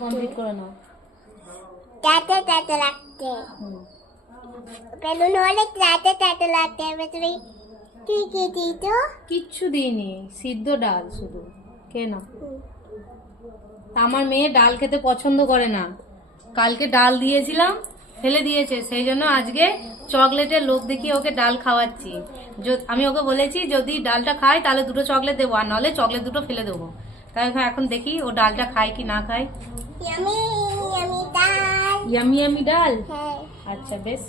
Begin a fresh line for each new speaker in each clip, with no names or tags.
Complete করে নাও।
Tata tata
হুম।
বেলুন হলে টাটা টাটা এবার তুমি কি কি দিত
কিচ্ছু দিইনি সিদ্ধ ডাল শুধু। কে না আমার মেয়ে ডাল খেতে পছন্দ করে না। কালকে ডাল দিয়েছিলাম ফেলে দিয়েছে। সেই জন্য আজকে চকলেটের লোভ দেখিয়ে ওকে ডাল খাওয়াচ্ছি। আমি ওকে বলেছি যদি ডালটা খায় তাহলে দুটো চকলেট দেবো আর নাহলে চকলেট দুটো ফেলে দেবো। তাই এখন দেখি ও ডালটা খায় কি না খায়।
Yummy yummy dal
yummy yummy dal
হ্যাঁ।
আচ্ছা বেশ।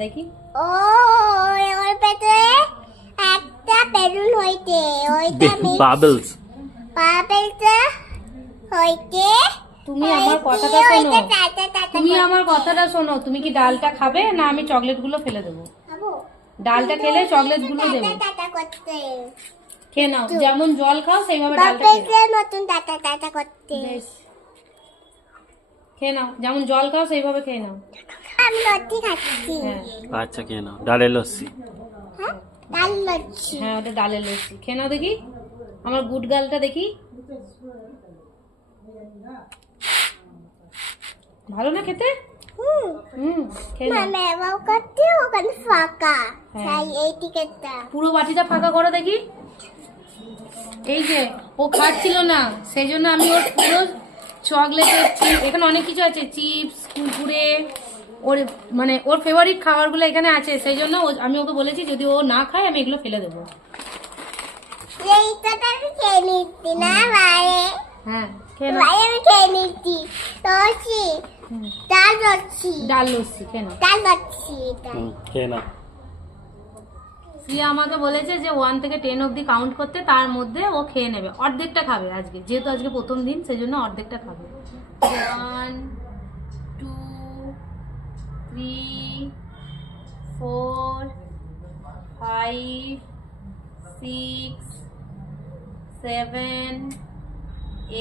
দেখি।
ও ওর ভেতরে একটা বেলুন হইতে ওইটা
বাবলস
পাবেলটা হইতে
তুমি আমার কথাটা শোনো। তুমি আমার কথাটা শোনো তুমি কি ডালটা খাবে না আমি চকলেটগুলো ফেলে দেবো? ডালটা খেলে চকলেটগুলো দেবো।
টাটা করতে
খেয়ে নাও। যেমন জল খাও সেইভাবে ডালটা খেয়ে নাও।
মতন টাটা টাটা করতে।
খেয়ে নাও। যেমন জল খাও সেইভাবে খেয়ে নাও।
আমি খাচ্ছি।
হ্যাঁ।
আচ্ছা কে না ডালের লস্যি।
হ্যাঁ? ডাল লচ্ছি
হ্যাঁ ওটা ডালের লস্যি। খেয়ে নাও দেখি। আমার গুড গালটা দেখি। ভালো না খেতে?
হুম।
হুম
মানে ওখানে ফাঁকা।
হ্যাঁ। পুরো বাটিটা ফাঁকা করো দেখি। এই যে ও খাচ্ছিল না সেই জন্য আমি ওর পুরো চকলেটের চিপ এখানে অনেক কিছু আছে চিপস কুরকুরে ওর মানে ওর ফেভারিট খাবারগুলো এখানে আছে সেই জন্য আমি ওকে বলেছি যদি ও না খায় আমি এগুলো ফেলে দেবো।
বাইরে
হ্যাঁ। খেয়ে
নিচ্ছি। ডাল লচ্ছি।
ডাল লস্যি খেয়ে নাও
ডাল লচ্ছি এটা।
কে না
প্রিয়া আমাকে বলেছে যে ওয়ান থেকে টেন অবধি কাউন্ট করতে তার মধ্যে ও খেয়ে নেবে। অর্ধেকটা খাবে আজকে যেহেতু আজকে প্রথম দিন সেই জন্য অর্ধেকটা খাবে। One two three four five six seven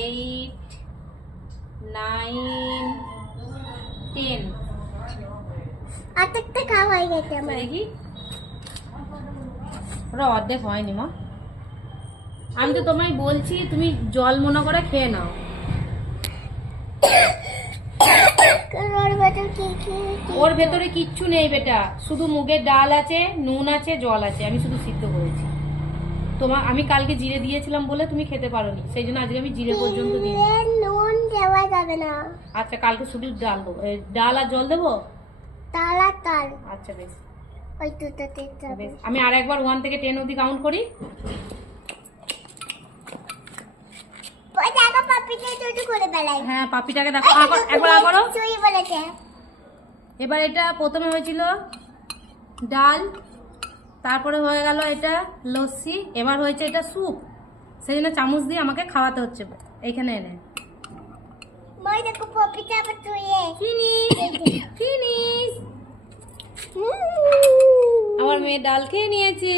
eight nine ten
অর্ধেকটা খাওয়া হয়ে গেছে আমার।
দেখি। ওটা অর্ধেক হয়নি মা। আমি তো তোমায় বলছি তুমি জল মনে করে খেয়ে নাও।
ওর ভেতর?
ওর কিচ্ছু নেই বেটা। শুধু মুগের ডাল আছে নুন আছে জল আছে। আমি শুধু সিদ্ধ করেছি। তোমার আমি কালকে জিরে দিয়েছিলাম বলে তুমি খেতে পারোনি। সেই জন্য আজকে আমি জিরে পর্যন্ত দিই
দেওয়া যাবে না।
আচ্ছা কালকে শুধু ডাল দেবো। ডাল আর জল দেবো?
তাল আর তাল
আচ্ছা বেশ।
ওই যাবে
বেশ। আমি আর একবার ওয়ান থেকে টেন অবধি কাউন্ট করি।
দুটো
হ্যাঁ পাপিটাকে দেখো। একবার এবার এটা প্রথমে হয়েছিল ডাল তারপরে হয়ে গেল এটা লস্যি এবার হয়েছে এটা স্যুপ। সেই জন্য চামচ দিয়ে আমাকে খাওয়াতে হচ্ছে। এইখানে এনে।
মই দেখো পাপিটা আবার চুইয়ে
ফিনিশ ফিনিশ আমার মেয়ে ডাল খেয়ে নিয়েছে।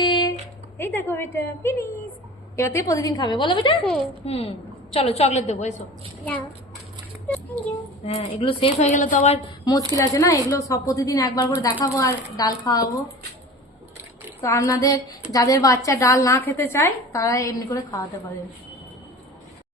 এই দেখো বেটা ফিনিশ এবার প্রতিদিন খাবে বলো বেটা?
হুম।
চলো চকলেট দেবো এসো। হ্যাঁ এগুলো শেষ হয়ে গেলে তো আবার মুশকিল আছে না? এগুলো সব প্রতিদিন একবার করে দেখাবো আর ডাল খাওয়াবো। তো আপনাদের যাদের বাচ্চা ডাল না খেতে চায় তারা এমনি করে খাওয়াতে পারেন